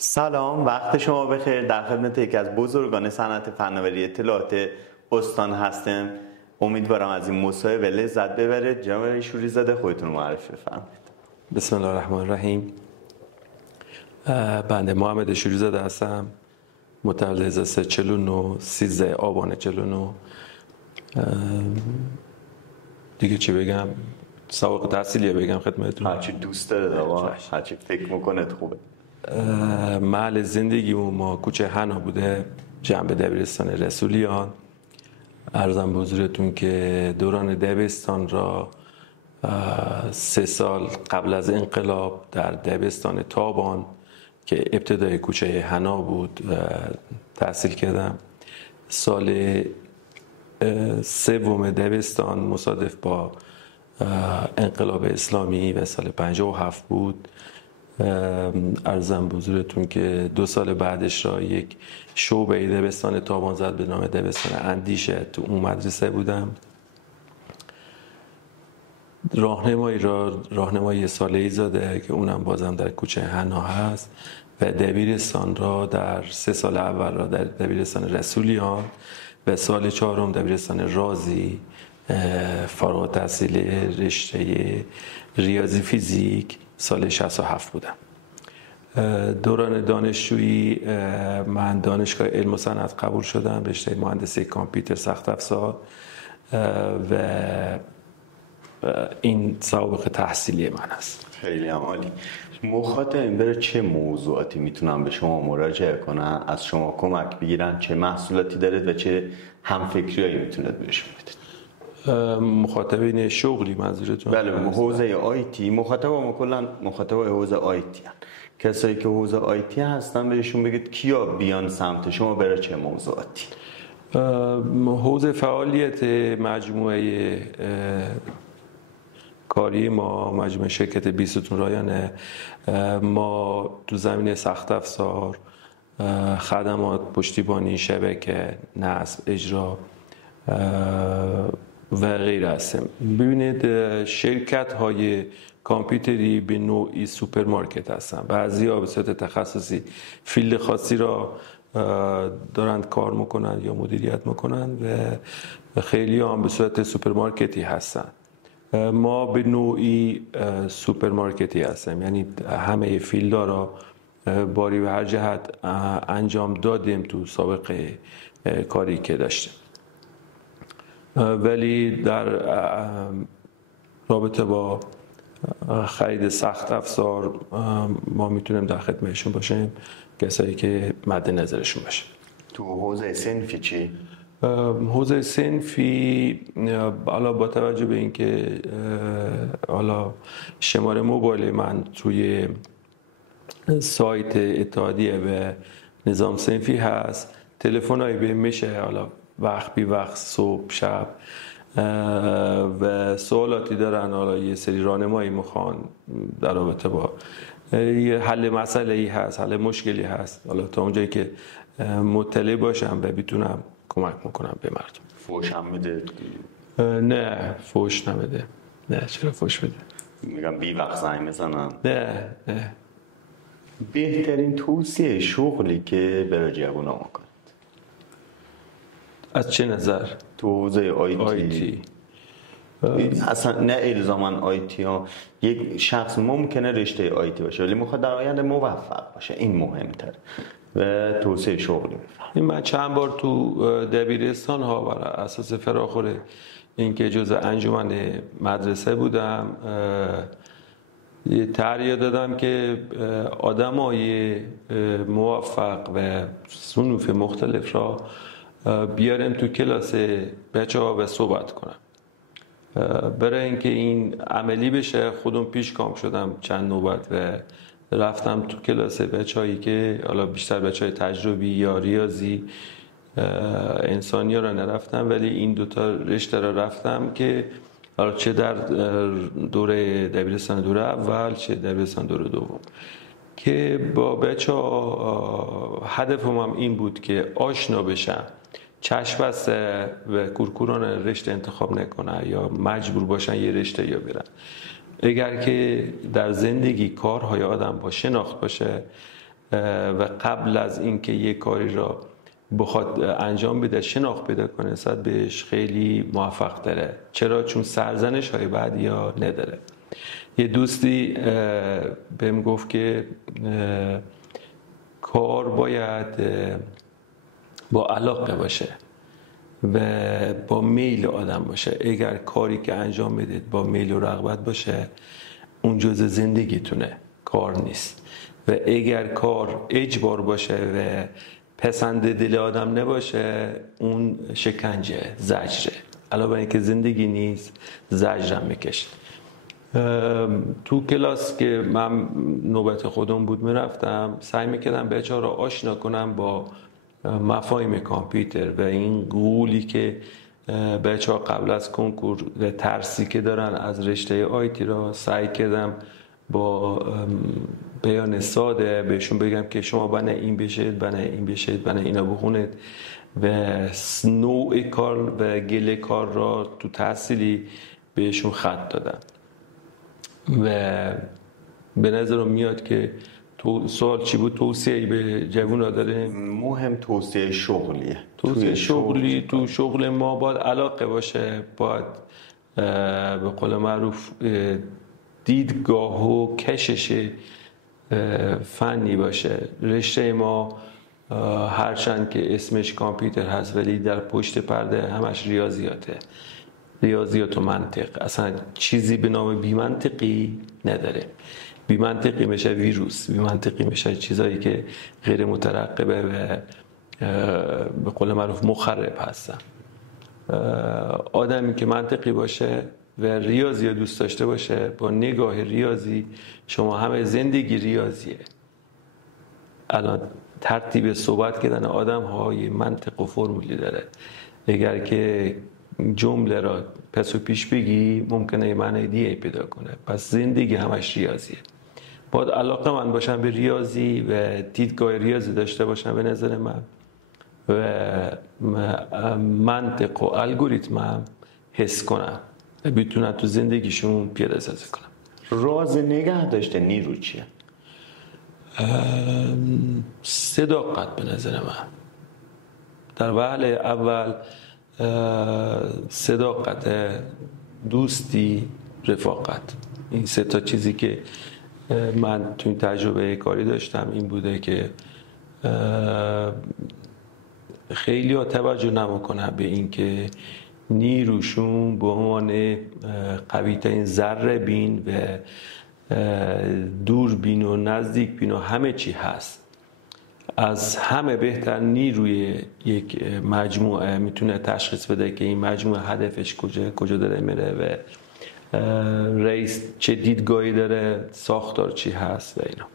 سلام، وقت شما بخیر. در خدمت یکی از بزرگان صنعت فناوری اطلاعات استان هستم. امیدوارم از این مصاحبه لذت ببرید. جناب شوری زاده، خودتون رو معرفی بفرمایید. بسم الله الرحمن الرحیم. بنده محمد شوری زاده هستم، متولد 1349 13 آبان 49. دیگه چی بگم؟ سابقه تحصیلی بگم خدمتتون؟ هرچی دوست دارید آقا، هرچی فکر میکنید خوبه. محل زندگیمون ما کوچه حنا بوده، جنب دبیرستان رسولیان. عرضم به حضورتون که دوران دبستان را 3 سال قبل از انقلاب در دبستان تابان که ابتدای کوچه حنا بود تحصیل کردم. سال 3 دبستان مصادف با انقلاب اسلامی و سال 57 بود. عرضم به حضورتون که 2 سال بعدش را یک شعبه دبستان تابان زد به نام دبستان اندیشه. تو اون مدرسه بودم. راهنمایی ساله‌ای زاده که اونم بازم در کوچه حنا هست و دبیرستان را در 3 سال اول را در دبیرستان رسولیان و سال 4 دبیرستان رازی فارغ التحصیل رشته ریاضی فیزیک سال 67 بودم. دوران دانشجویی من دانشگاه علم و صنعت قبول شدم، رشته مهندسی کامپیوتر سخت افزار و این سابقه تحصیلی من هست. خیلی هم عالی. مخاطب این بره چه موضوعاتی میتونن به شما مراجعه کنن، از شما کمک بگیرن؟ چه محصولاتی دارید و چه همفکریایی میتونید بهشون بدید؟ مخاطبین شغلی منظورتون؟ بله، حوزه آیتی. مخاطب کلا مخاطب حوزه آیتی هستن. کسایی که حوزه آیتی هستن بهشون بگید کیا بیان سمت شما برای چه موضوعاتی؟ حوزه فعالیت مجموعه کاری ما، مجموعه شرکت بیستون رایانه، ما تو زمینه سخت افزار، خدمات پشتیبانی شبکه، نصب، اجرا و غیره هستیم. ببینید شرکت های کامپیوتری به نوعی سوپرمارکت هستن. بعضی‌ها به صورت تخصصی فیلد خاصی را دارند کار میکنن یا مدیریت میکنن و خیلی هم به صورت سوپرمارکتی هستن. ما به نوعی سوپرمارکتی هستیم، یعنی همه فیلدها را باری به هر جهت انجام دادیم تو سابقه کاری که داشتیم. ولی در رابطه با خرید سخت افزار ما میتونیم در خدمتشون باشیم، کسایی که مد نظرشون باشه. تو حوزه صنفی چی؟ حوزه صنفی حالا با توجه به اینکه حالا شماره موبایل من توی سایت اتحادیه و نظام صنفی هست، تلفنایی به میشه حالا وقت بی وقت، صبح شب و سوالاتی دارن، حالا یه سری راهنمایی میخوان در رابطه با یه حل مسئله ای هست، حل مشکلی هست، حالا تا اونجایی که مطلع باشم و بتونم کمک میکنم به مردم. فوش هم میده؟ نه فوش نمیده. نه چرا فوش بده؟ میگم بی وقت زنگ میزنم. نه. بهترین توصیه شغلی که برای جوونا میکنید از چه نظر؟ تو حوزه آیتی. اصلا نه الزاماً آیتی ها، یک شخص ممکنه رشته آیتی باشه ولی میخواد در آینده موفق باشه، این مهمتر و توصیه شغلی بفرمایید. من چند بار تو دبیرستان ها بر اساس فراخور اینکه جزء انجمن مدرسه بودم یه طرحی دادم که آدمای موفق و صنوف مختلف را بیارم تو کلاس بچه‌ها و صحبت کنم. برای اینکه این عملی بشه خودم پیش گام شدم چند نوبت و رفتم تو کلاس بچه‌هایی که حالا بیشتر بچه‌های تجربی یا ریاضی، انسانی را نرفتم ولی این 2 تا رشته را رفتم که حالا چه در دوره دبیرستان دوره اول چه دبیرستان دوره دوم که با بچه‌ها هدفم هم این بود که آشنا بشم، چشم بسته و کورکورانه رشته انتخاب نکنه یا مجبور باشن یه رشته یا برن. اگر که در زندگی کارهای آدم با شناخت باشه و قبل از اینکه یک کاری را بخواد انجام بده شناخت پیدا کنه نسبت بهش خیلی موفق داره. چرا؟ چون سرزنش های بعد یا نداره. یه دوستی بهم گفت که کار باید با علاقه باشه و با میل آدم باشه. اگر کاری که انجام بدید با میل و رغبت باشه اون جزء زندگیتونه، کار نیست. و اگر کار اجبار باشه و پسند دل آدم نباشه اون شکنجه، زجره. علاوه بر اینکه زندگی نیست زجرم میکشه. تو کلاس که من نوبت خودم بود میرفتم سعی میکردم بچه‌ها را آشنا کنم با مفاهیم کامپیوتر و این غولی که بچه‌ها قبل از کنکور و ترسی که دارن از رشته آیتی را سعی کردم با بیان ساده بهشون بگم که شما بنا این بشید، بنا این بشید، بنا اینا بخونید و نوع کار و گله کار را تو تحصیلی بهشون خط دادم. و به نظرم میاد که تو سوال چی بود؟ توصیه‌ای به جوونا داره؟ مهم توصیه شغلیه. توصیه شغلی تو شغل ما باید علاقه باشه، باید به قول معروف دیدگاه و کشش فنی باشه. رشته ما هرچند که اسمش کامپیوتر هست ولی در پشت پرده همش ریاضیاته، ریاضیات و منطق. اصلا چیزی به نام بی منطقی نداره. بی منطقی میشه ویروس، بی منطقی میشه چیزایی که غیر مترقبه و به قول معروف مخرب هستن. آدمی که منطقی باشه و ریاضی دوست داشته باشه با نگاه ریاضی، شما همه زندگی ریاضیه. الان ترتیب صحبت کردن آدم های منطق و فرمولی داره. اگر که جمله را پس و پیش بگی ممکنه یه معنی دیگه پیدا کنه. پس زندگی همش ریاضیه. باید علاقه من باشم به ریاضی و دیدگاه ریاضی داشته باشم به نظر من و منطق و الگوریتم هم حس کنم و بتونم تو زندگیشون پیاده سازی کنم. راز نگه داشته نیرو چیه؟ صداقت به نظر من. در وهله اول صداقت، دوستی، رفاقت. این سه تا چیزی که من تو این تجربه کاری داشتم این بوده که خیلی ها توجه نمیکنن به این که نیروشون به عنوان قوی ترین ذره بین و دور بین و نزدیک بین و همه چی هست. از همه بهتر نیروی یک مجموعه میتونه تشخیص بده که این مجموعه هدفش کجا داره میره و رئیس چه دیدگاهی داره، ساختار چی هست و اینا.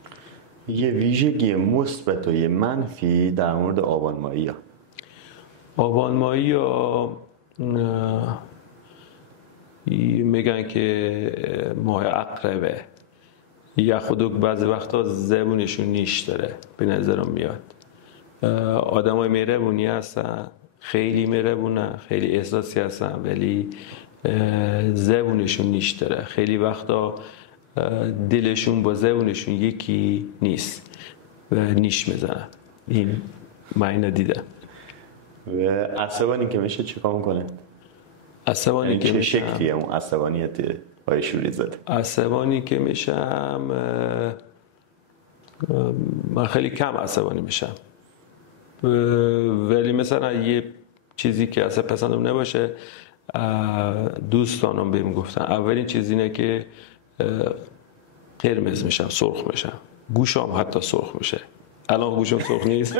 یه ویژگی مثبت و یه منفی در مورد آبانمایی ها. آبانمایی ها میگن که ماه عقربه یا خودک بعضی وقتا زبونشون نیش داره به نظرم میاد. آدم های مهربونی هستن، خیلی مهربونن، خیلی احساسی هستن ولی زبونشون نیش داره. خیلی وقتا دلشون با زبونشون یکی نیست و نیش میزنن. این من اینو دیدم. و عصبانی که میشه چیکار میکنه؟ عصبانی که چه میشه شکلیه اون عصبانیت های شوری زده؟ عصبانی که میشم من خیلی کم عصبانی میشم ولی مثلا یه چیزی که اصلا پسندم نباشه دوستانم بهم گفتن اولین چیز اینه که قرمز میشم، سرخ میشم، گوشام حتی سرخ میشه. الان گوشم سرخ نیست.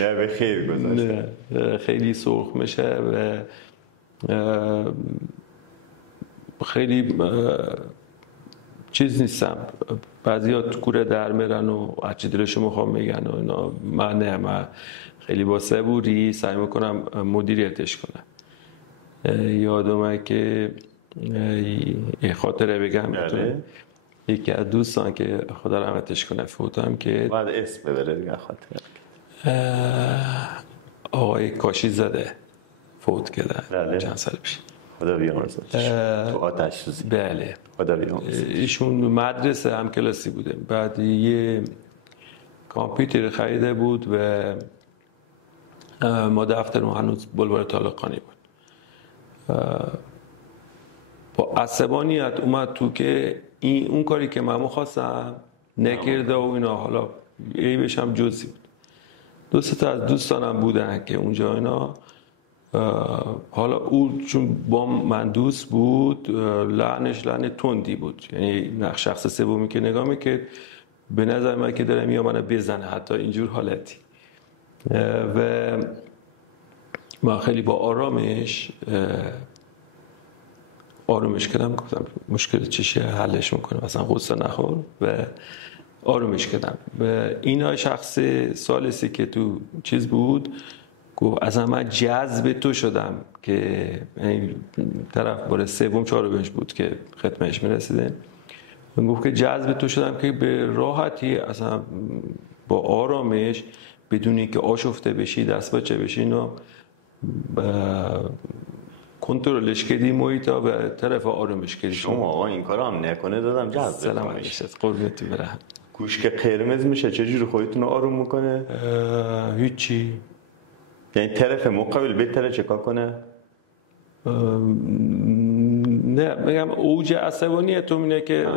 نه به خیر گذاشته. خیلی سرخ میشه و خیلی چیز نیستم. بعضیا تو کوره در میرن و هرچی دلشون میخوام میگن و اینا. من خیلی با صبوری سعی میکنم مدیریتش کنم. یادمه که یه خاطره بگم. یکی از دوستان که خدا رحمتش کنه فوتم که بعد اسم ببره دیگه خاطره. آقای کاشی زده فوت کرده چند سال پیش. خدا بیامرزه. تو آتش سوزی. بله. خدا بیامرزه. ایشون مدرسه هم کلاسی بوده. بعد یه کامپیوتر خریده بود و ما دفترمون هنوز بلوار طالقانی بود. با عصبانیت اومد تو که اون کاری که من خواستم نکرده و اینا. حالا ای بشم جزئی بود. 2 تا از دوستانم بودن که اونجا اینا، حالا او چون با من دوست بود لعنش لعن تندی بود، یعنی شخص سومی که نگاه میکرد به نظر من که داره میاد منو بزنه، حتی اینجور حالتی. و من خیلی با آرومش کردم، گفتم مشکل چیه، حلش میکنم، مثلا غصه نخور، و آرومش کردم. و اینا شخص ثالثی که تو چیز بود گفت از من جذب تو شدم، که یعنی طرف بار سوم چهارمش بود که ختمش میرسیده، گفت که جذب تو شدم که به راحتی اصلا با آرامش بدون اینکه آشفته بشی دست بچه بشی اینو کنترلش کردی محیطا و طرف آرومش کردی. شما آقا این کارو هم نکنه دادم جذب سلام علیکم قربونت برم. گوش که قرمز میشه چجوری خودتون رو آروم میکنه؟ هیچی، یعنی طرف مقابل بهتره چکار کنه؟ نه بگم اوج عصبانیت اینه که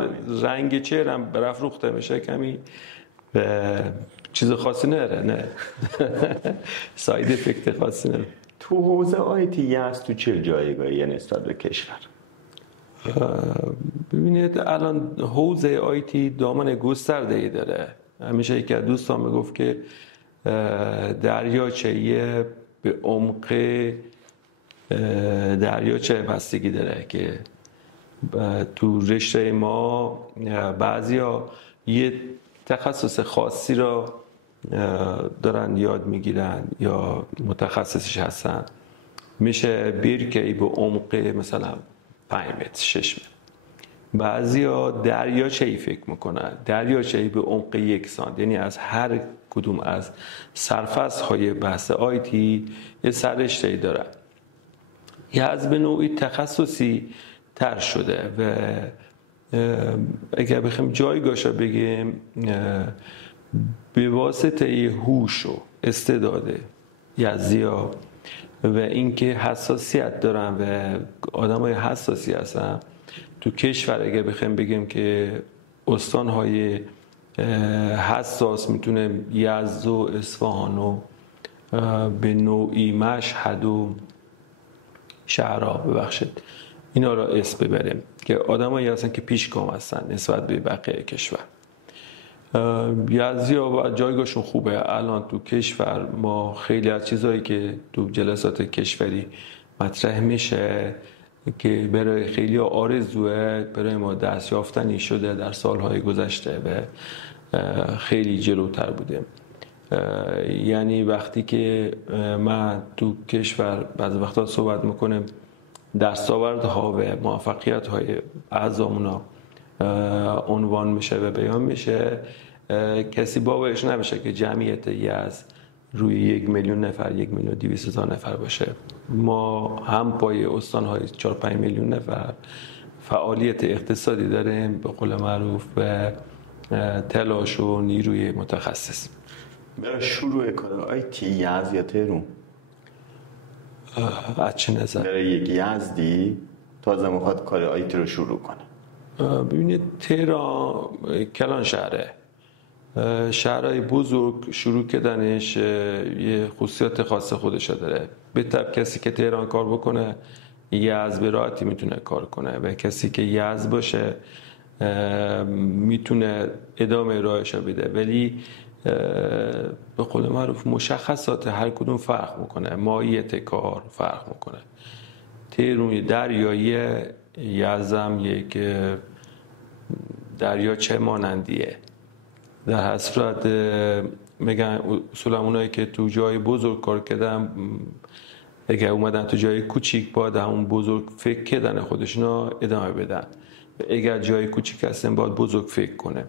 رنگ چهرم برافروخته میشه کمی و چیز خاصی نه ساید افکت خاصی نه. تو حوزه آیتی هست تو چه جایگاهی نسبت به کشور؟ ببینید الان حوزه آیتی دامن گسترده‌ای داره. همیشه یکی از دوستان میگفت که دریاچه به عمق دریاچه بستگی داره که تو رشته ما بعضیا یه تخصص خاصی را دارن یاد میگیرن یا متخصصش هستن. میشه بیرکی به عمق مثلا 5 متر 6 متر. بعضیا دریاچه‌ای فکر میکنن، دریاچه‌ای به عمق 1 سانت، یعنی از هر کدوم از سرفصل‌های بحث آیتی یه سررشته‌ای داره. یه از به نوعی تخصصی تر شده و اگر بخوایم جایگاهشو بگیم به واسطه هوش و استعداد یزدیا و اینکه حساسیت دارن و آدمای حساسی هستن تو کشور، اگر بخوایم بگیم که استان‌های حساس میتونه یزد و اصفهان و به نوعی مشهد و شهرها ببخشید اینا را اسم ببریم که آدمایی هستن که پیشگام هستن نسبت به بقیه کشور. یزدیا و جایگاهشون خوبه. الان تو کشور ما خیلی از چیزهایی که تو جلسات کشوری مطرح میشه که برای خیلی آرزوه برای ما دست یافتنی شده در سالهای گذشته و خیلی جلوتر بوده. یعنی وقتی که من تو کشور بعضی وقتا صحبت میکنم دستاوردها و موفقیت‌های اعضامونا عنوان میشه و بیان میشه، کسی باورش نمیشه که جمعیت یزد روی 1 میلیون نفر 1,200,000 نفر باشه. ما هم پای استان‌های 4-5 میلیون نفر فعالیت اقتصادی داریم به قول معروف و تلاش و نیروی متخصص. برای شروع کار آیتی یزد یا تهران؟ از چه نظر؟ برای یک یزدی تازه میخواد کار آیتی رو شروع کنه. ببینید تهران کلان شهره، شهرهای بزرگ شروع کردنش یه خصوصیت خاص خودش داره. به طب کسی که تهران کار بکنه یزد به راحتی میتونه کار کنه و کسی که یزد باشه میتونه ادامه راهش بده، ولی به قول معروف مشخصات هر کدوم فرق میکنه، ماهیت کار فرق میکنه. تهران دریایی، یزدم یک دریاچه مانندیه. در هر صورت میگن اصولا اونایی که تو جای بزرگ کار کردن اگه اومدن تو جای کوچیک باید همون بزرگ فکر کردن خودشونو ادامه بدن. اگر جای کوچیک هستن باید بزرگ فکر کنه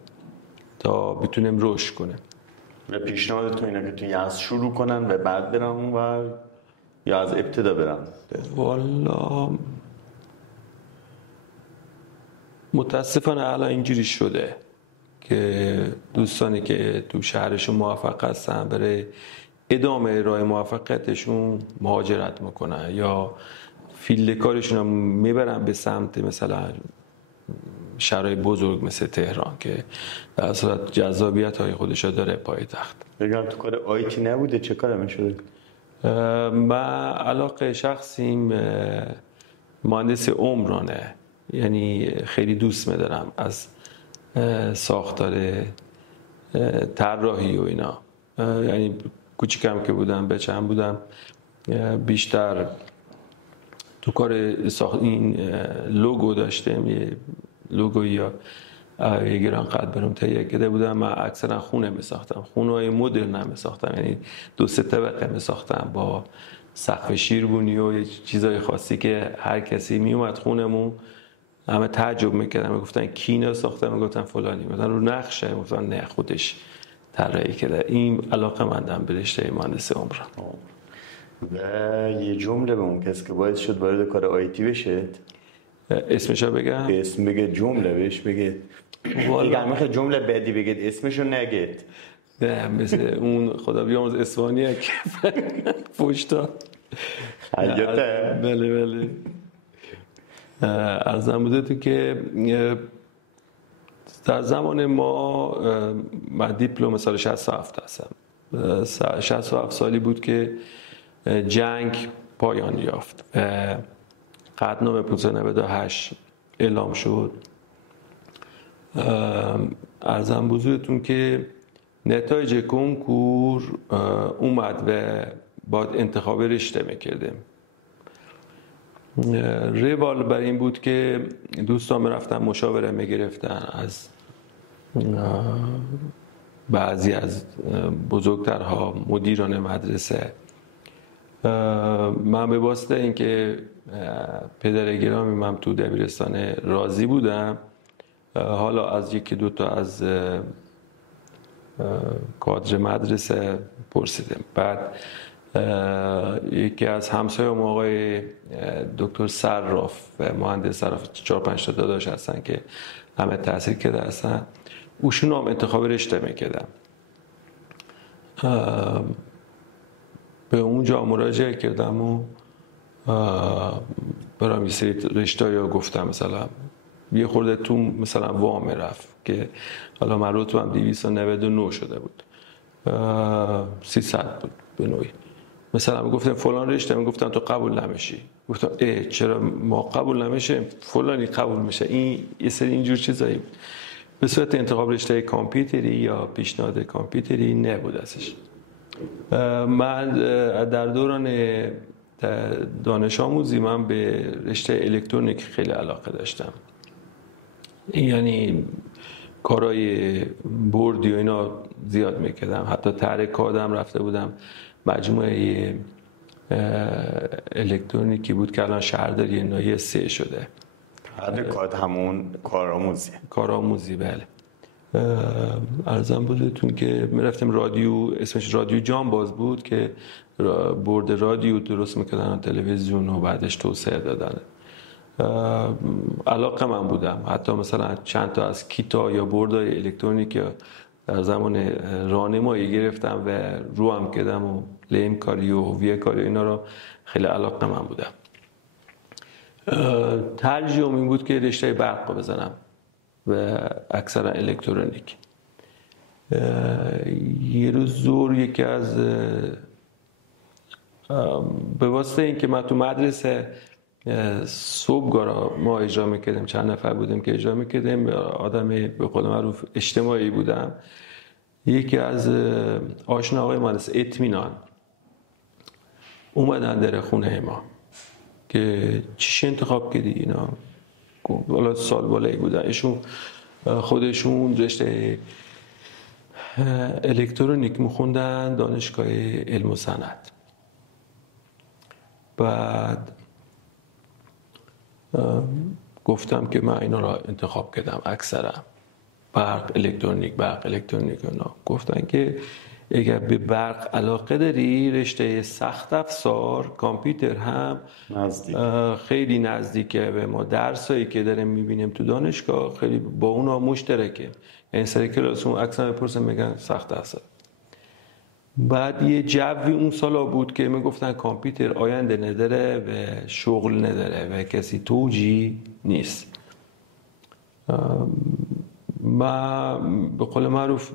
تا بتونیم رشد کنه. و پیشنهادتون اینه که تو یزد شروع کنن و بعد برن اونور یا از ابتدا برن؟ والا متاسفانه الان اینجوری شده که دوستانی که تو شهرشون موفق هستن برای ادامه راه موفقیتشون مهاجرت میکنن یا فیلد کارشون رو میبرن به سمت مثلا شهرهای بزرگ مثل تهران که در صورت جذابیت های خودش داره پایتخت. بگم تو کار آیتی نبوده، چه کار میشد؟ من علاقه شخصیم مهندس عمرانه، یعنی خیلی دوست می‌دارم از ساختار طراحی و اینا. یعنی کوچیکم که بودم، بچه‌م بودم، بیشتر تو کار ساخت این لوگو داشتم، یه لوگو یا یه گران قد برام تهیه کرده بودم. من اکثرا خونه می‌ساختم، خونه‌های مدرن می‌ساختم، یعنی 2-3 طبقه می‌ساختم با سقف شیربونی و چیزای خاصی که هر کسی میومد خونمون همه تعجب میکردن، میگفتن کی اینو ساخته، میگفتن فلانی، مثلا رو نقشه، میگفتن نه خودش طراحی کرده. این علاقه مندم به رشته مهندسی عمران. و یه جمله به اون کسی که باعث شد وارد کار آیتی بشه، اسمشو بگم؟ اسم بگه، جمله بهش بگه. والا میخواد جمله بعدی بگید اسمشو نگید. نه مثل اون خدا بیامرز اسفانیه که پشتا حیاته. بله ارزم بوده تو که در زمان ما من دیپلم سال 67 هستم. 67 سالی بود که جنگ پایان یافت. قطعنامه 598 اعلام شد. ارزم بزرگتون که نتایج کنکور اومد و باید انتخاب رشته میکردیم. روال بر این بود که دوستان رفتن مشاوره میگرفتن از بعضی از بزرگترها، مدیران مدرسه. من به واسطه اینکه پدر گرامی من تو دبیرستان راضی بودم، حالا از 1-2 تا از کادر مدرسه پرسیدم. بعد یکی از همسایه‌ام آقای دکتر صراف و مهندس صراف، 4-5 تا داداش هستن که همه تحصیل کرده هستن، اوشون هم انتخاب رشته میکردم. به اونجا مراجعه کردم و برام یه سری رشته‌ای رو گفتم، مثلا یه خورده تو مثلا وام رفت که حالا من رتبه‌ام 299 شده بود، 300 بود به نوعی. مثلا میگفتم فلان رشته، میگفتم تو قبول نمیشی. گفتم چرا ما قبول نمیشه، فلانی قبول میشه. این یه سری اینجور چیزایی بود. به صورت انتخاب رشته کامپیوتری یا پیشنهاد کامپیوتری نبود ازش. من در دوران دانش آموزی من به رشته الکترونیک خیلی علاقه داشتم. یعنی کارهای بوردی و اینا زیاد میکردم، حتی طرح کادم رفته بودم. مجموعه الکترونیکی بود که الان شهرداری نایه 3 شده. طرح کاد همون کارآموزی. بله. ارزم بودتون که میرفتیم رادیو، اسمش رادیو جانباز بود که بورد رادیو درست میکردن، تلویزیون و بعدش توسعه دادن. علاقه من بودم، حتی مثلا چند تا از کیتا یا بوردهای الکترونیک در زمان راهنمایی گرفتم و رو هم کردم و لیم کاری و هویه کاری، اینا رو خیلی علاقه من بودم. ترجیحم این بود که رشته برق رو بزنم و اکثرا الکترونیک. یه روز زور یکی از به واسطه این که من تو مدرسه صبحگاه را ما اجرا میکردیم، چند نفر بودیم که اجرا میکردیم، آدم به قول معروف اجتماعی بودم. یکی از آشناهای مهندس اطمینان اومدن در خونه ما که چیش انتخاب کردی اینا، والا سال بالایی بودن ایشون، خودشون رشته الکترونیک میخوندن دانشگاه علم و صنعت. بعد گفتم که من اینا را انتخاب کردم، اکثرا برق الکترونیک اینا. گفتن که اگر به برق علاقه داری رشته سخت افزار کامپیوتر هم خیلی نزدیکه به ما، درسایی که داریم میبینیم تو دانشگاه خیلی با اونا مشترکه این سر کلاس اون عکسم بپرسن میگن سخت است. بعد یه جوی اون سالا بود که میگفتن کامپیوتر آینده نداره و شغل نداره و کسی توجی نیست. من به قول معروف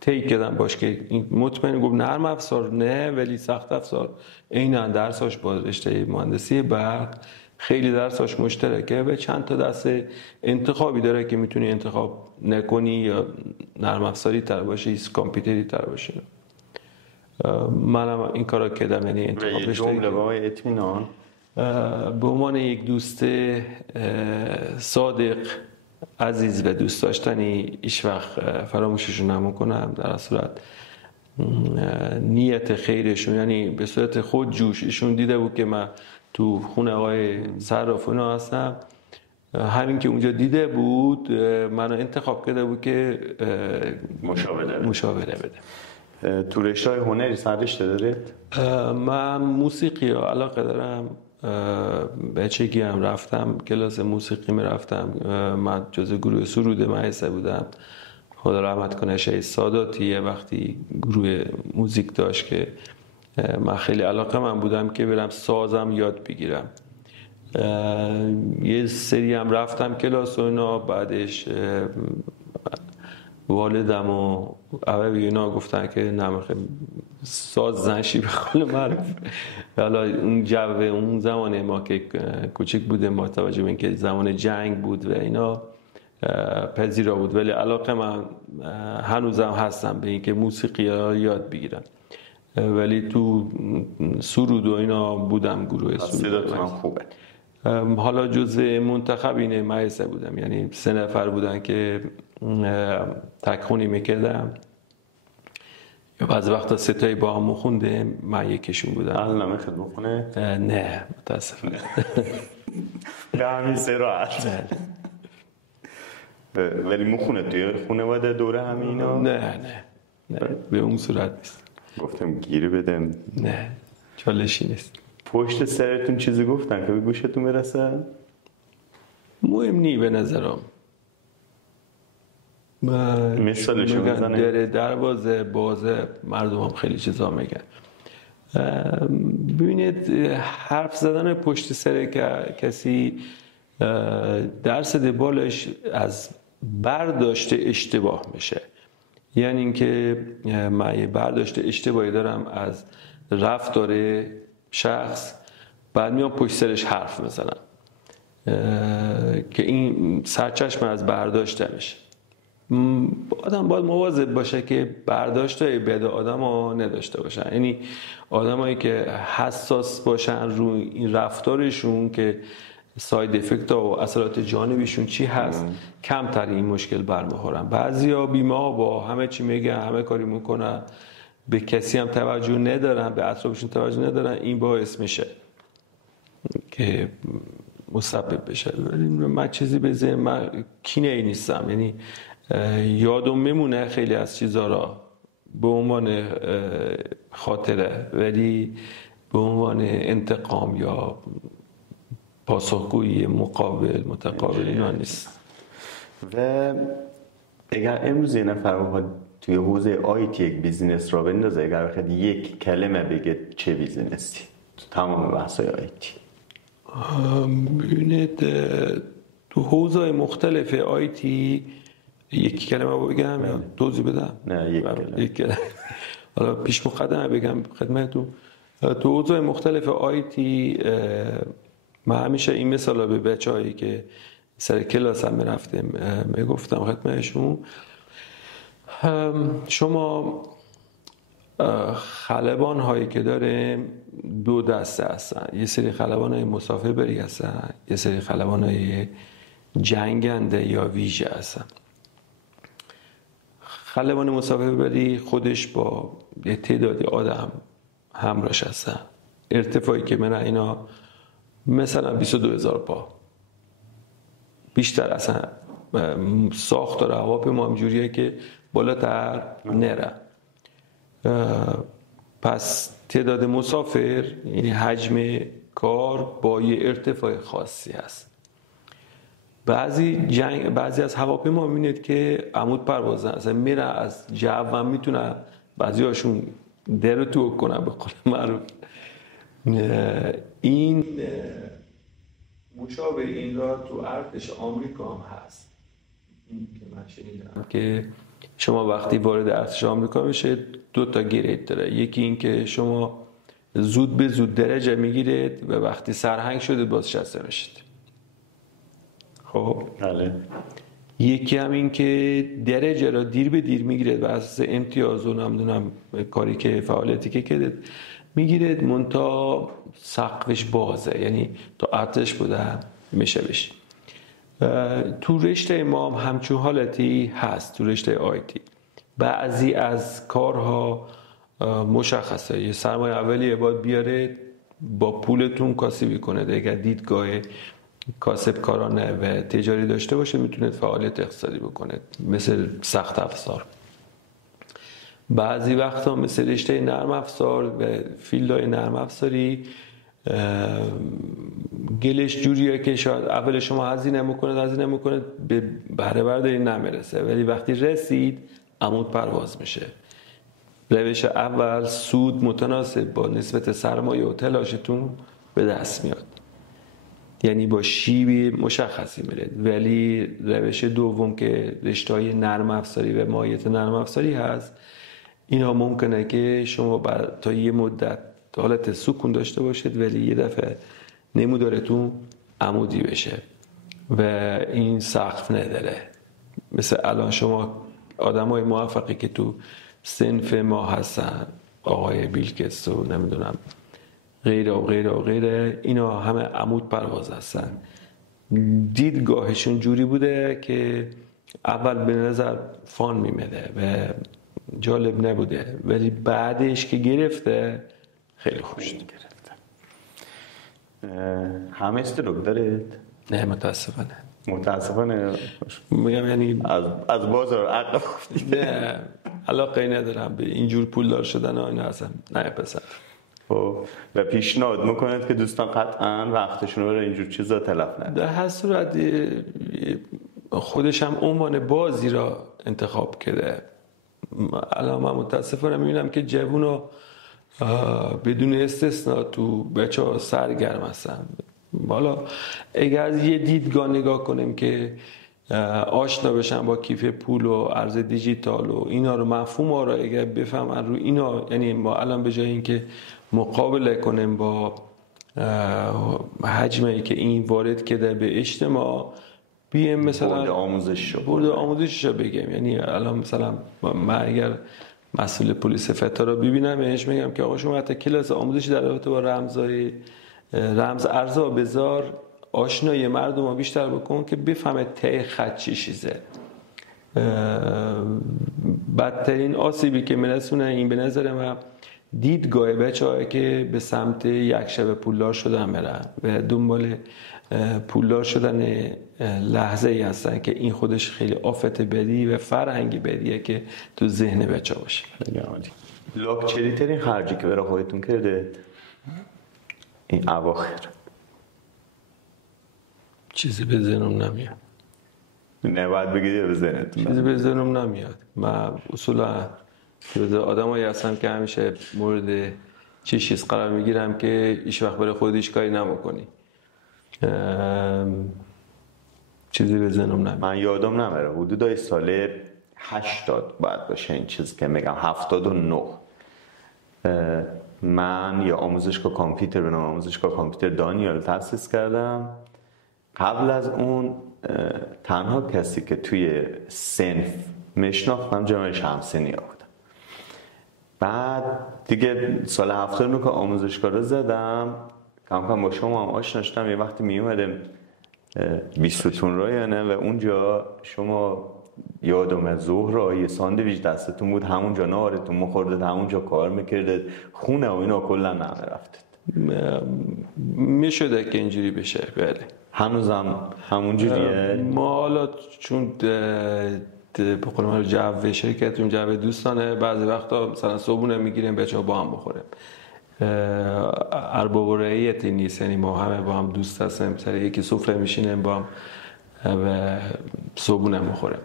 تیک کردم باش که مطمئن گفت نرم افزار نه ولی سخت افزار عیناً درساش با رشته مهندسی برق خیلی درساش مشترکه و چند تا دست انتخابی داره که میتونی انتخاب نکنی یا نرم افزاری تر باشه یا کامپیوتری تر باشه. منم این کارا کردم، یعنی انتخاب رشته. جمله با اطمینان به عنوان یک دوست صادق عزیز و دوست داشتنی هیچ وقت فراموششون نمیکنم. در صورت نیت خیرشون، یعنی به صورت خود جوش ایشون دیده بود که من تو خونه آقای صراف اینا هستم، همین که اونجا دیده بود منو انتخاب کرده بود که مشاوره بده. تو رشته‌های هنری سررشته دارید؟ من موسیقی رو علاقه دارم، بچگی هم رفتم کلاس موسیقی میرفتم. من جزء گروه سرود مدرسه بودم. خدا رحمت کنه شهید ساداتی وقتی گروه موزیک داشت که من خیلی علاقه من بودم که برم سازم یاد بگیرم. یه سری هم رفتم کلاس و اینا. بعدش والدم و عوضی اینا گفتن که نمیخوام ساز زنشی به قول معروف. حالا اون جو اون زمان ما که کوچیک بودیم ما توجه به اینکه زمان جنگ بود و اینا پذیرا بود، ولی علاقه من هنوزم هستم به اینکه موسیقی ها یاد بگیرم. ولی تو سرود و اینا بودم، گروه سرود. صداتون خوبه. حالا جزء منتخبین مدرسه بودم، یعنی 3 نفر بودن که تکخونی میکردم. بعضی وقتا 3 تایی با هم خوندیم، من یکیشون بودم. الان نمیخواد بخونه؟ نه متاسفانه. به همین 3 راحت. ولی مخونه توی خانواده دوره همینا؟ نه به اون صورت نیست. گفتم گیری بدم. نه چالشی نیست. پشت سرتون چیزی گفتن که به گوشتون برسه؟ مهم نی به نظرم. مثالشو بزنه. در دروازه بازه مردم هم خیلی چیزا میگن. ببینید حرف زدن پشت سر کسی درصد بالش از برداشت اشتباه میشه. یعنی اینکه من یه برداشت اشتباهی دارم از رفتار شخص، بعد میام پشت سرش حرف میزنم که این سرچشمه از برداشتمش. آدم باید مواظب باشه که برداشتای بد آدم‌ها نداشته باشن. یعنی آدمایی که حساس باشن رو این رفتارشون که ساید افکت ها و اثرات جانبیشون چی هست کمتر این مشکل برمیخورن. بعضیا بیمه ها با همه چی میگن، همه کاری میکنن، به کسی هم توجه ندارن، به اطرافشون توجه ندارن، این باعث میشه که مسبب بشه. ولی من چیزی به ذهن من کینه ای نیستم، یعنی یادم میمونه خیلی از چیزا را به عنوان خاطره، ولی به عنوان انتقام یا پاسخگویی متقابل اینا نیست. و اگر امروز یه نفر بخواد توی حوزه آیتی یک بیزینس را بندازه، اگر بخواد یک کلمه بگه چه بیزینسی تو تمام بحث‌های آیتی؟ ببینید تو حوزه‌های مختلف آیتی یک کلمه بگم یا توضیح بدم؟ نه یک کلمه. حالا پیش مقدمه بگم خدمتتون. تو حوزه‌های مختلف آیتی من همیشه این مثالا به بچه‌هایی که سر کلاس هم میرفتیم میگفتم خدمتشون، شما خلبان هایی که داریم 2 دسته هستن. یه سری خلبان های مسافر بری هستن، یه سری خلبان های جنگنده یا ویژه هستن. خلبان مسافر بری خودش با یه تعدادی آدم همراهش هستن. ارتفاعی که من اینا مثلا 22,000 پا بیشتر، اصلا ساختار هواپیما هم جوریه که بالاتر نره. پس تعداد مسافر یعنی حجم کار با یه ارتفاع خاصی هست. بعضی از هواپیما میبینید که عمود پروازن، اصلا میره از جو هم میتونه بعضی هاشون در تو کنن به قول معروف. این مشابه این را تو ارتش آمریکا هم هست. این که من شنیدم که شما وقتی وارد ارتش آمریکا میشه 2 تا گرید داره. یکی این که شما زود به زود درجه میگیرید و وقتی سرهنگ شده بازنشسته میشید. خب بله. یکی هم این که درجه را دیر به دیر میگیرید و اساس امتیاز و نمیدونم کاری که فعالیتی که کردید میگیرید، منتها سقفش بازه، یعنی تا ارتش بوده میشه بشه. تو رشته ما هم همچون حالتی هست. تو رشته آیتی بعضی از کارها مشخصه، یه سرمایه اولیه باید بیاره با پولتون کاسبی کنه. اگر دیدگاه کاسب کارانه و تجاری داشته باشه میتونید فعالیت اقتصادی بکنید، مثل سخت افزار. بعضی وقتا مثل رشته نرم افزار و فیلدهای نرم افزاری گلش جوریه که شاید اول شما هزینه میکنید به بهره برداری نمیرسه، ولی وقتی رسید عمود پرواز میشه. روش اول سود متناسب با نسبت سرمایه و تلاشتون به دست میاد، یعنی با شیبی مشخصی میره. ولی روش دوم که رشته‌های نرم افزاری و ماهیت نرم افزاری هست، اینا ممکنه که شما تا یه مدت حالت سکون داشته باشید ولی یه دفعه نمودارتون عمودی بشه و این سقف نداره. مثل الان شما آدمای موفقی که تو صنف ما هستن، آقای بیلکس و نمیدونم غیره و غیره و غیره، اینا همه عمود پرواز هستن. دیدگاهشون جوری بوده که اول به نظر فان میمده و جالب نبوده، ولی بعدش که گرفته خیلی خوش گرفته. همه استروک دارید؟ نه متاسفانه میگم، یعنی از بازار عقب افتید. نه علاقه ندارم به اینجور پولدار شدن و اینا، اصلا نه پسر. و پیشنهاد میکنید که دوستان قطعا وقتشون رو برای اینجور چیزا تلف ندن. در هر صورت خودش هم عنوان بازی را انتخاب کرده. الان من متاسفانه میبینم که جوونا بدون استثنا تو بچه‌ها سرگرم هستن. حالا اگر از یه دیدگاه نگاه کنیم که آشنا بشن با کیف پول و ارز دیجیتال و اینا رو، مفهوم ها رو اگر بفهمن رو اینا، یعنی ما الان به جای اینکه مقابله کنیم با حجمی که این وارد کرده به اجتماع، بیم مثلا برد آموزش رو بگیم. یعنی الان مثلا من اگر مسئول پلیس فتا رو ببینمش میگم که آقا شما حتی کلاس آموزشی در رابطه با رمز ارزها بذار، آشنایی مردم رو بیشتر بکن که بفهمه ته خط چی چیزه. بدترین آسیبی که میرسونه این به نظر من دیدگاه بچه‌ها که به سمت یک شب پولدار شدن برن و دنبال پولدار شدن لحظه ای هستن که این خودش خیلی آفت بدی و فرهنگی بدیه که تو ذهن بچه‌ها باشه. لاکچری ترین خرجی که برای خودتون کرده این اواخر؟ چیزی به ذهنم نمیاد. نه باید بگید به ذهنتون. چیزی به ذهنم نمیاد. من اصولا آدمایی هستم که همیشه مورد چیز قرار میگیرم که هیچ وقت برای خودت هیچ کاری نمیکنی. چیزی به ذهنم نمیاد. من یادم نمیره حدودای سال 80 باید باشه این چیز که میگم 79 من یا آموزشگاه کامپیوتر به نام آموزشگاه کامپیوتر دانیال تأسیس کردم. قبل از اون تنها کسی که توی صنف میشناختم جناب شمسنیا بودم. بعد دیگه سال 79 که آموزشگاه رو زدم کم کم با شما هم آشنا شدم. یه وقتی می اومدم 20 ستون رایانه و اونجا شما یادم ظهر یه ساندویچ دستتون بود، همونجا نهارتون می‌خوردید، همونجا کار می‌کردید، خونه و اینا کلا نمی‌رفتید. میشده که اینجوری بشه. بله هنوزم همون جوریه. ما حالا چون به قول ما جو شرکتون جو دوستانه، بعضی وقتا مثلا صبحونه میگیریم بچه‌ها با هم بخوریم. ارباب رعیتی نیست، یعنی ما همه با هم دوست هستیم، سر یکی سفره میشینیم با هم و صبحونه میخورم.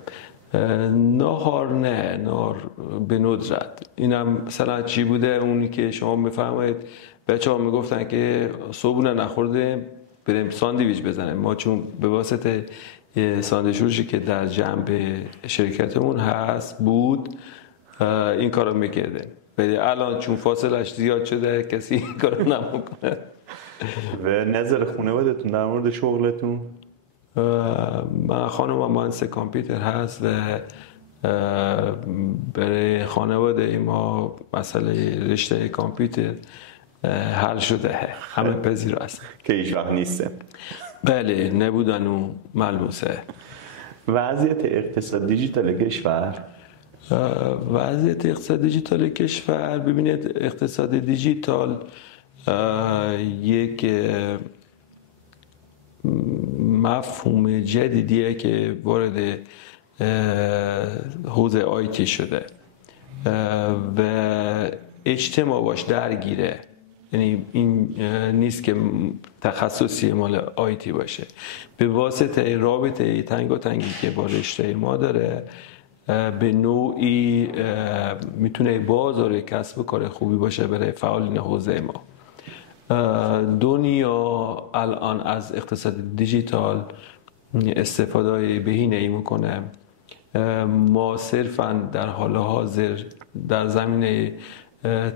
نهار نه، نهار به ندرت. اینم مثلا چی بوده اونی که شما میفرمایید بچه‌ها میگفتن که صبحونه نخورده بریم ساندویچ بزنیم. ما چون به واسطه ساندویچی که در جنب شرکتمون هست بود این کارو میکرده، ولی الان چون فاصلش زیاد شده کسی این کارو نمیکنه. و نظر خانوادتون در مورد شغلتون؟ من خانومم مهندس کامپیوتر هست و برای خانواده ما مسئله رشته کامپیوتر حل شده، همه پذیر است که هیچ وقت نیسته. بله، نبودن و ملموسه. وضعیت اقتصاد دیجیتال کشور؟ وضعیت اقتصاد دیجیتال کشور، ببینید اقتصاد دیجیتال یک مفهوم جدیدیه که وارد حوزه آیتی شده و اجتماع باش درگیره. یعنی این نیست که تخصصی مال آیتی باشه، به واسطه رابطه تنگاتنگی که با رشته ما داره به نوعی میتونه بازار کسب و کار خوبی باشه برای فعالین حوزه ما. دنیا الان از اقتصاد دیجیتال استفاده بهینه‌ای میکنه. ما صرفاً در حال حاضر در زمینه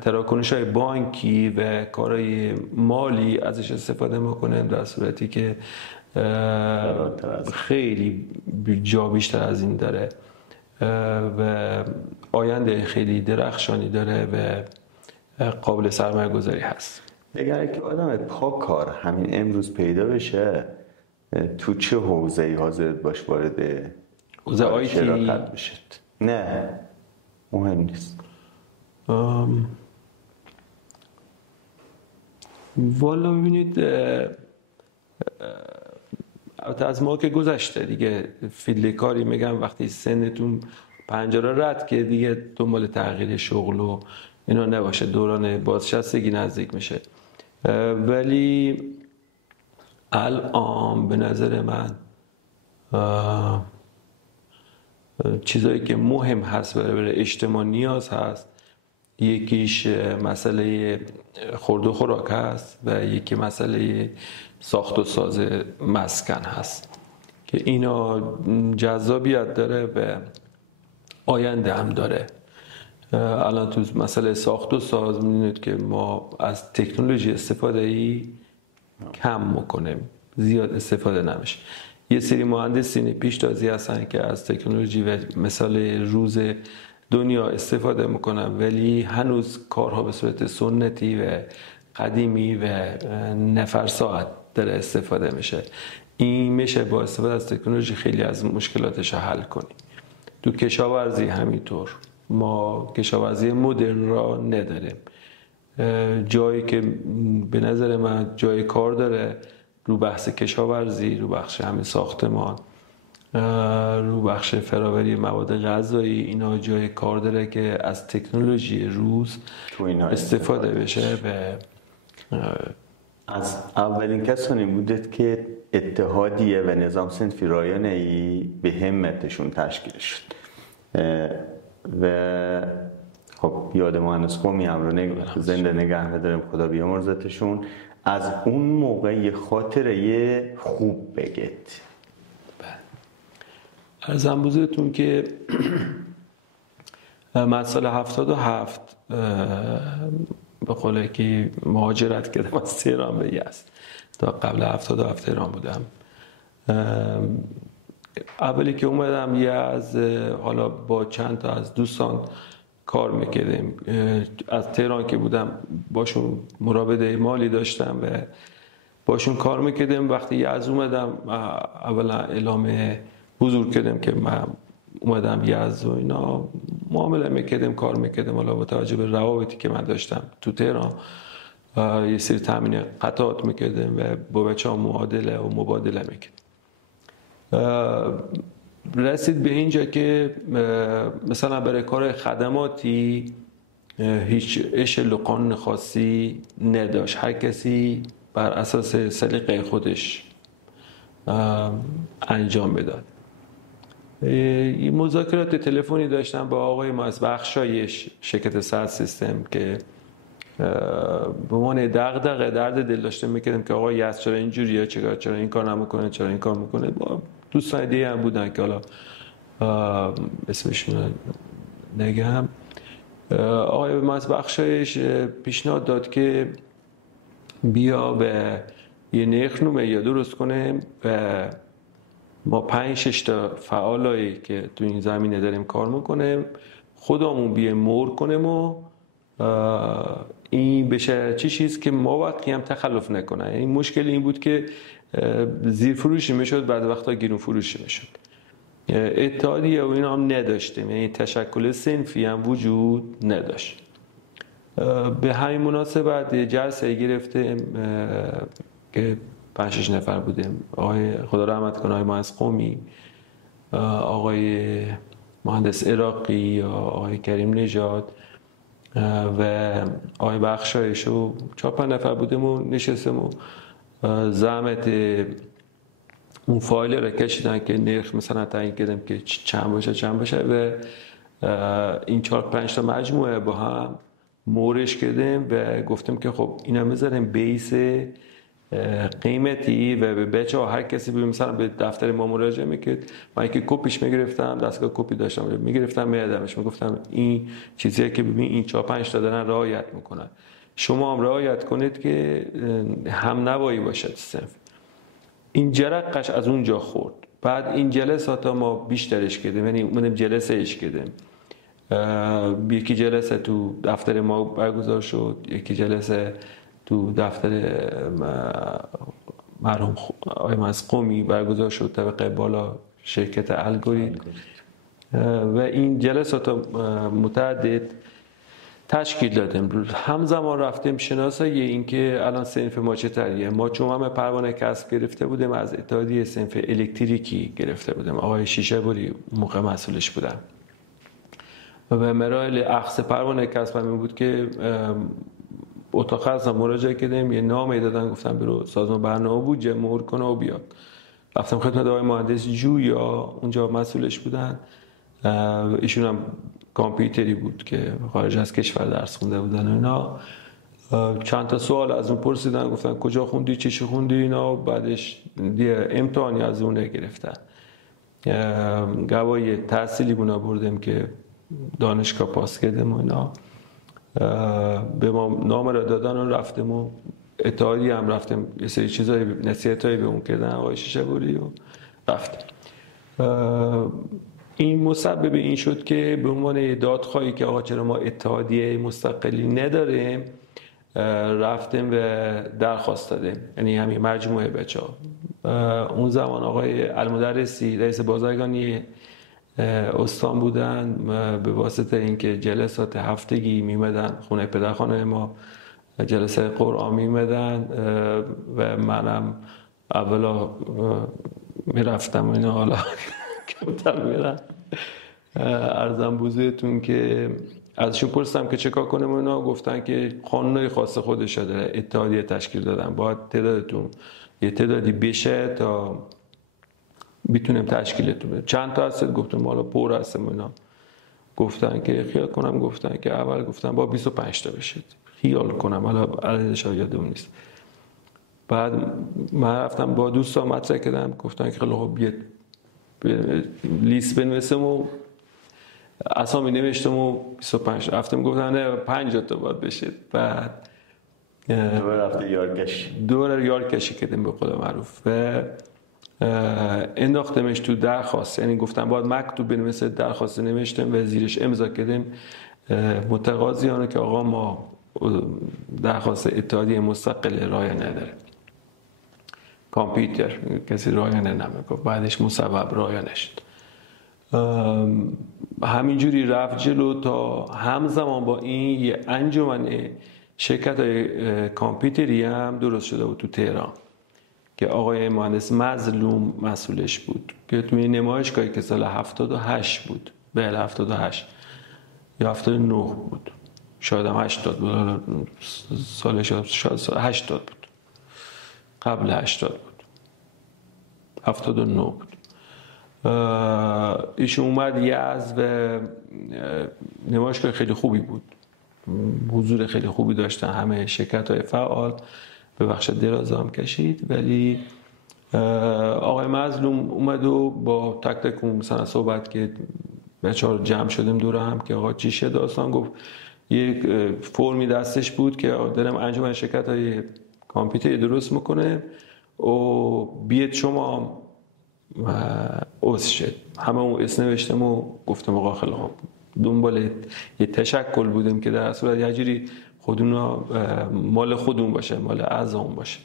تراکنش‌های بانکی و کارهای مالی ازش استفاده میکنیم، در صورتی که خیلی جا بیشتر از این داره و آینده خیلی درخشانی داره و قابل سرمایه گذاری هست. اگر که آدم پاکار همین امروز پیدا بشه، تو چه حوزه‌ای حاضرت باش وارد حوزه آیتی شراکت بشید؟ نه مهم نیست. والا ببینید از ما که گذشته دیگه، فیلد کاری میگم وقتی سنتون 50 رد که دیگه دنبال تغییر شغل و اینا نباشه، دوران بازنشستگی نزدیک میشه. ولی الان به نظر من چیزایی که مهم هست برای اجتماع نیاز هست، یکیش مسئله خورد و خوراک هست و یکی مسئله ساخت و ساز مسکن هست که اینا جذابیت داره و آینده هم داره. الان تو مسئله ساخت و ساز می‌بینید که ما از تکنولوژی استفاده کم میکنیم، زیاد استفاده نمیشه. یه سری مهندسین پیشتازی هستن که از تکنولوژی و مثال روز دنیا استفاده میکنن، ولی هنوز کارها به صورت سنتی و قدیمی و نفر ساعت داره استفاده میشه. این میشه با استفاده از تکنولوژی خیلی از مشکلاتش حل کنی. تو کشاورزی همینطور، ما کشاورزی مدرن را نداریم. جایی که به نظر من جای کار داره رو بحث کشاورزی، رو بخش همین ساختمان، رو بخش فراوری مواد غذایی، اینا جای کار داره که از تکنولوژی روز استفاده بشه. و از اولین کسانی بودید که اتحادیه و نظام صنفی رایانه‌ای به همتشون تشکیل شد و خب یاد مهندس قومی هم رو زنده نگه می‌داریم، خدا بیامرزتشون. از اون موقع یه خاطره خوب بگید. عرضم بزرگتون که من سال 77 به قوله که مهاجرت کردم از تهران به یزد. تا قبل 77 تهران بودم. اولی که اومدم یزد، حالا با چند تا از دوستان کار میکردیم. از تهران که بودم باشون مراوده مالی داشتم و باشون کار میکردیم. وقتی یزد اومدم اولا اعلام حضور کردم که من اومدم یزد و اینا معامله میکردم، کار میکردم. حالا با توجه به روابطی که من داشتم تو تهران یه سری تامین قطعات میکردم و با بچه‌ها معادله و مبادله میکردم. رسید به اینجا که مثلا برای کار خدماتی هیچ اشل و قانون خاصی نداشت، هر کسی بر اساس سلیقه خودش انجام بداد. یه مذاکرات تلفنی داشتم با آقای ما از بخشایش شرکت صد سیستم که به عنوان دغدغه درد دل داشته میکردم که آقا یس چرا اینجوریه، چرا این کار نمیکنه، چرا این کار میکنه. با دوستان دیگه هم بودن که حالا اسمشون نگم. آقای ما از بخشایش پیشنهاد داد که بیا به یه نرخنامه یا درست کنیم و ما 5-6 تا فعالایی که تو این زمینه داریم کار میکنیم خودمون بیایم مور کنیم و این بشه چیزی که ما وقتی هم تخلف نکنه. یعنی مشکل این بود که زیر فروشی میشد، بعد وقتا گیرون فروشی میشد. اتحادیه و اینا هم نداشتیم، یعنی تشکل صنفی هم وجود نداشت. به همین مناسبت جلسه گرفتیم که 5-6 نفر بودیم. آقای خدا رحمت کنه آقای مهندس قومی، آقای مهندس عراقی، آقای کریم نژاد و آقای بخشایش و 4-5 نفر بودیم و نشستیم و زحمت اون فایل رو کشیدن که نرخ مثلا تعیین کردیم که چند باشه و این 4-5 تا مجموعه با هم مورش کردیم و گفتیم که خب اینا میذاریم بیس قیمتی و به بچه‌ها هر کسی مثلا به دفتر ما مراجعه میکرد. من که کپیش میگرفتم، دستگاه کپی داشتم میگرفتم میادمش میگفتم این چیزیه که ببین این 4-5 تا دارن رعایت میکنن، شما هم رعایت کنید که هم نوایی باشد صنف. این جرقش از اونجا خورد. بعد این جلسات ما بیشترش کردیم، یعنی اومدیم جلسه ایش کردیم. یکی جلسه تو دفتر ما برگزار شد، یکی جلسه تو دفتر مرحوم آقای مهندس قومی برگزار شد طبقه بالا شرکت الگوریتم و این جلسات متعدد تشکیل دادیم. همزمان رفتیم شناسایی این که الان صنف ما چطوریه. ما چون هم پروانه کسب گرفته بودیم از اتحادیه صنف الکتریکی گرفته بودیم، آقای شیشه بوری موقع مسئولش بودن و به مراحل اخذ پروانه کسب همین بود که اتاق خاص مراجعه کردیم، یه نامه دادن گفتن برو سازمان برنامه بودجه مهر کنه و بیا. رفتم خدمت آقای مهندس جویا، اونجا مسئولش بودن. ایشون هم کامپیوتری بود که خارج از کشور درس خونده بودن و اینا. چند تا سوال از اون پرسیدن، گفتن کجا خوندی، چی خوندی اینا. بعدش دیگه امتحانی از اون گرفتن. گواهی تحصیلی بونا بردیم که دانشگاه پاس کردیم و اینا. به ما نامه را دادن و رفتیم و اتحادی هم رفتیم یه سری چیزای نصیحتایی به اون کردن آقای شیشه بوری و رفتیم. این مسبب این شد که به عنوان دادخواهی که آقا چرا ما اتحادیه مستقلی نداریم رفتیم و درخواست دادیم، یعنی همین مجموعه بچه‌ها. اون زمان آقای المدرسی رئیس بازرگانی استان بودن، به واسطه اینکه جلسات هفتگی میمدن خونه پدرخوانه ما، جلسه قرآن میمدن و منم اولا میرفتم اینا، حالا کمتر میرم. عرضم بزرگتون که ازشون پرسیدم که چه کار کنم و اینا، گفتن که قانونی خاص خودش داره، اتحادیه تشکیل دادن، باید تعدادتون یه تعدادی بشه تا میتونیم تشکیلتون بدیم. چند تا هست؟ گفتم حالا پر هستم اینا. گفتن که خیال کنم، گفتن که اول گفتن با 25 تا بشید، خیال کنم حالا عددش یادم نیست. بعد من رفتم با دوستان مطرح کردم، گفتن که خیلی خوب بیاد لیست بنویسم و اسامی نوشتم و 25 رفتم، گفتن نه 50 تا باید بشید. بعد رفته یارکشی کردیم به قول معروف و انداختمش تو درخواست، یعنی گفتم باید مکتوب بنویسه، درخواست نوشتم و زیرش امضا کردیم متقاضیانه که آقا ما درخواست اتحادیه مستقل رای نداره، کامپیوتر کسی رای نمیکنه. بعدش مسبب رای نشد. همینجوری رفت جلو تا همزمان با این یه انجمن شرکت کامپیوتری هم درست شده بود تو تهران که آقای مهندس مظلوم مسئولش بود که توی نمایشگاهی که سال 78 بود، بله 78 یا 79 بود، شاید هم 80 بود، شاید 80 بود، قبل 80 بود. 79 بود. ایشون اومد یزد و نمایشگاه خیلی خوبی بود، حضور خیلی خوبی داشتن همه شرکت‌های فعال، به بخش درازا هم کشید. ولی آقای مظلوم اومد و با تک تک مثلا صحبت که بچه‌ها جمع شدیم دور هم که آقا چیشه داستان، گفت یک فرمی دستش بود که دارم انجمن شرکت‌های کامپیوتر درست میکنه و بیاد شما عضو شد. همه اون اسم نوشتم و گفتم آقا خیلی خوب، دنبال یه تشکل بودیم که در صورت یه جوری خودمون مال خودمون باشه، مال اعضامون باشه.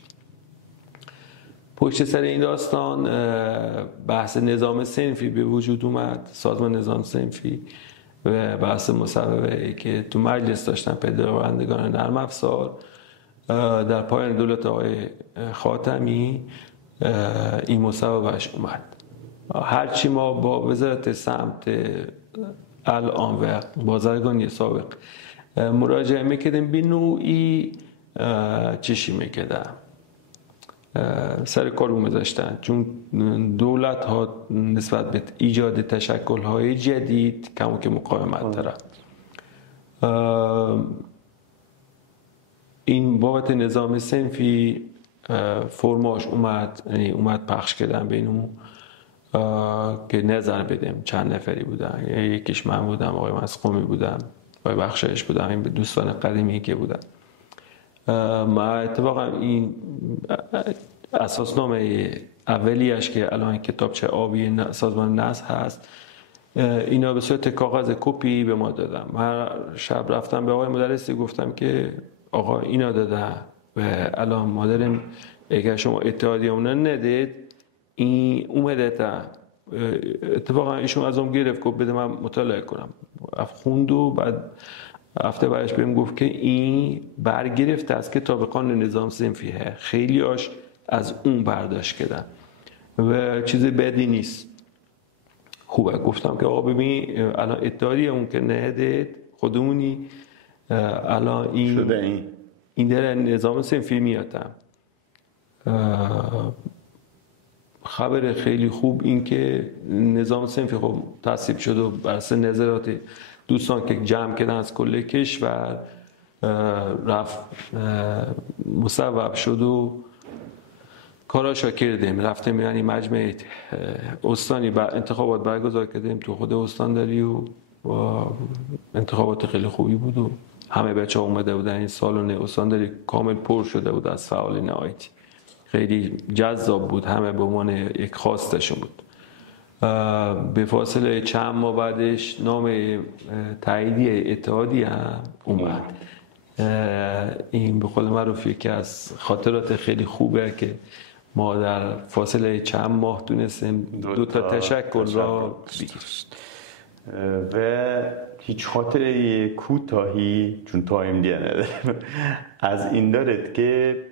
پشت سر این داستان بحث نظام صنفی به وجود اومد، سازمان نظام صنفی و بحث مصوبه که تو مجلس داشتن پدرآورندگان نرم افزار. در پایان دولت آقای خاتمی این مصوبهش اومد. هرچی ما با وزارت سمت الان و بازرگانی سابق مراجعه میکردیم، به نوعی چشی میکردم سر کار رو میذاشتن، چون دولت ها نسبت به ایجاد تشکل های جدید کمو که مقاومت دارن. این بابت نظام صنفی فرماش اومد پخش کردن بینمون که نظر بدیم. چند نفری بودن، یکیش من بودم، آقای مسقومی بودم، آقای بخشایش بودم، این دوستان قدیمی که بودن. ما اتفاقا این اساسنامه اولیش که الان کتابچه آبی سازمان نسل هست، اینا به صورت کاغذ کپی به ما دادم. من شب رفتم به آقای مدرسی گفتم که آقا اینا دادم و الان ما داریم، اگر شما اتحادیه اونا ندید این اومده تا اتفاقا ایشون ازم گرفت گفت بده من مطالعه کنم. خوند و بعد هفته بعدش بهم گفت که این برگرفته از کتاب قانون نظام صنفی، خیلی هاش از اون برداشت کردن و چیز بدی نیست، خوبه. گفتم که آقا ببین الان اتحادیه اون که ندید خودمونی الان این شده این در نظام صنفی میادم. خبر خیلی خوب این که نظام صنفی خب تصویب شد و بر اساس نظرات دوستان که جمع کردن از کل کشور رفت مصوب شد و کاراشو کردیم. رفتیم یعنی مجمع استانی انتخابات برگزار کردیم تو خود استانداری و انتخابات خیلی خوبی بود و همه بچه‌ها اومده بودن. این سالن استانداری کامل پر شده بود از فعالین آیتی، خیلی جذاب بود، همه به عنوان یک خواستشون بود. به فاصله چند ماه بعدش نام تاییدیه اتحادیه هم اومد. این به قول معروف یکی از خاطرات خیلی خوبه که ما در فاصله چند ماه تونستیم دو تا تشکل را بگیریم و هیچ خاطره کوتاهی چون تایم دیگه نداریم از این دارد که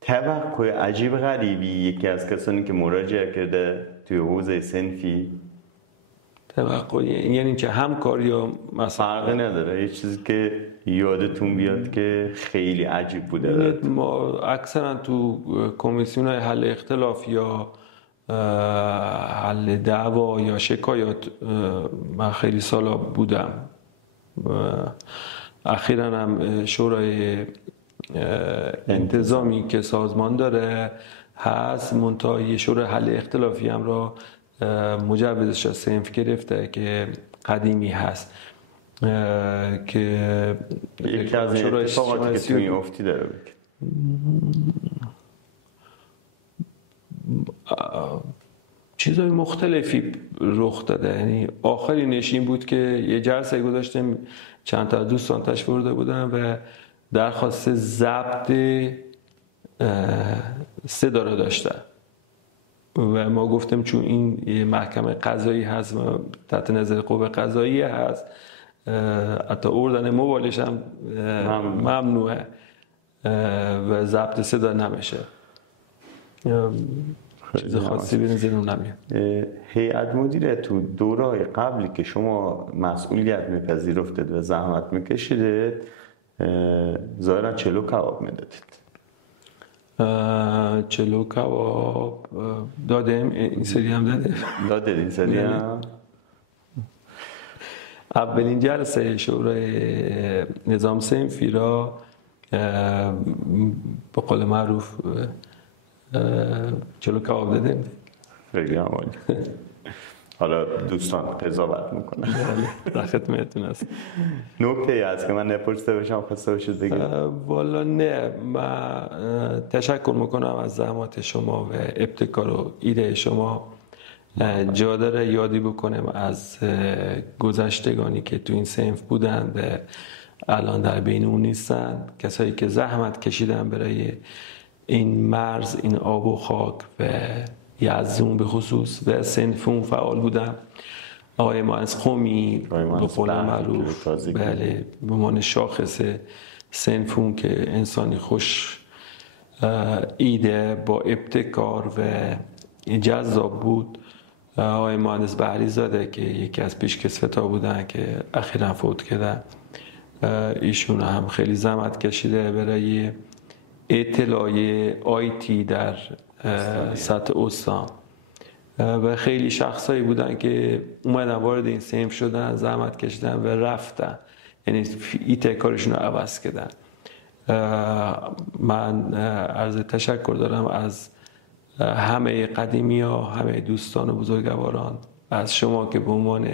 توقع عجیب غریبی یکی از کسانی که مراجعه کرده توی حوزه صنفی توقع یعنی که همکار یا مثلا فرقی نداره، یه چیزی که یادتون بیاد که خیلی عجیب بوده؟ ما اکثرا تو کمیسیون حل اختلاف یا حل دعوا یا شکایات من خیلی سالا بودم. اخیراً هم شورای انتظامی که سازمان داره هست، منتهی شورای حل اختلافی هم را مجوزش از صنف گرفته که قدیمی هست که یکی از این اتفاقاتی که توی افتی داره بود. چیزهای مختلفی رخ داده. یعنی آخرینش این بود که یه جلسه گذاشتیم، چند تا دوستان تشریف آورده بودن و درخواست ضبط صدا را داشتن و ما گفتیم چون این یه محکمه قضایی هست و تحت نظر قوه قضاییه هست، حتی آوردن موبایلش هم ممنوعه و ضبط صدا نمیشه. چیز خاصی بینزیدون نمیاد. هیئت مدیره تو دورهای قبلی که شما مسئولیت میپذیرفتید و زحمت میکشیدید ظاهرا چلو کباب میدادید. چلو کباب دادیم، این سری هم داده این سری هم. اولین جلسه شورای نظام صنفی را به قول معروف چلو کباب دادیم. خیلی عالی. حالا دوستان قضاوت میکنن. در خدمتتون هست. نکته هست که من نپرسیده باشم خواسته باشید بگید؟ والا نه، من تشکر میکنم از زحمات شما و ابتکار و ایده شما. جا داره یادی بکنم از گذشتگانی که تو این صنف بودن و الان در بین اون نیستن، کسایی که زحمت کشیدن برای این مرز، این آب و خاک و یزدون به خصوص و صنفون فعال بودن. آقای مهندس قمی به قول معروف بله به عنوان شاخص صنفون که انسانی خوش ایده با ابتکار و جذاب بود. آقای مهندس بهری زاده که یکی از پیشکسوتا بودن که اخیراً فوت کردن. ایشون هم خیلی زحمت کشیده برای اطلاع آیتی در سطح استان و خیلی شخصایی بودن که اومدن وارد این صنف شدن، زحمت کشیدن و رفتن، یعنی ایده کارشون رو عوض کردن. من عرض تشکر دارم از همه قدیمی ها، همه دوستان و بزرگواران، از شما که به عنوان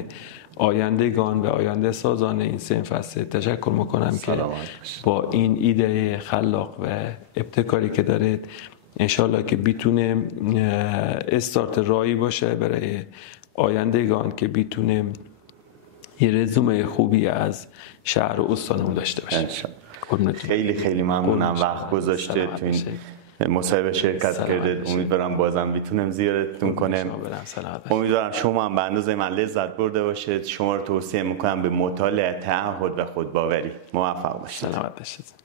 آیندگان و آینده سازان این صنف هستید تشکر میکنم که با این ایده خلاق و ابتکاری که دارید انشالله که بیتونه استارت راهی باشه برای آیندگان که بیتونه یه رزومه خوبی از شهر و استانمون داشته باشه. خیلی خیلی ممنونم وقت گذاشته تو این مصاحبه شرکت کردید. امیدوارم بازم بتونم زیارتتون کنم. امیدوارم شما هم به اندازه من لذت برده باشید. شما رو توصیه میکنم به مطالعه، تعهد و خودباوری. موفق باشید. سلامت باشید.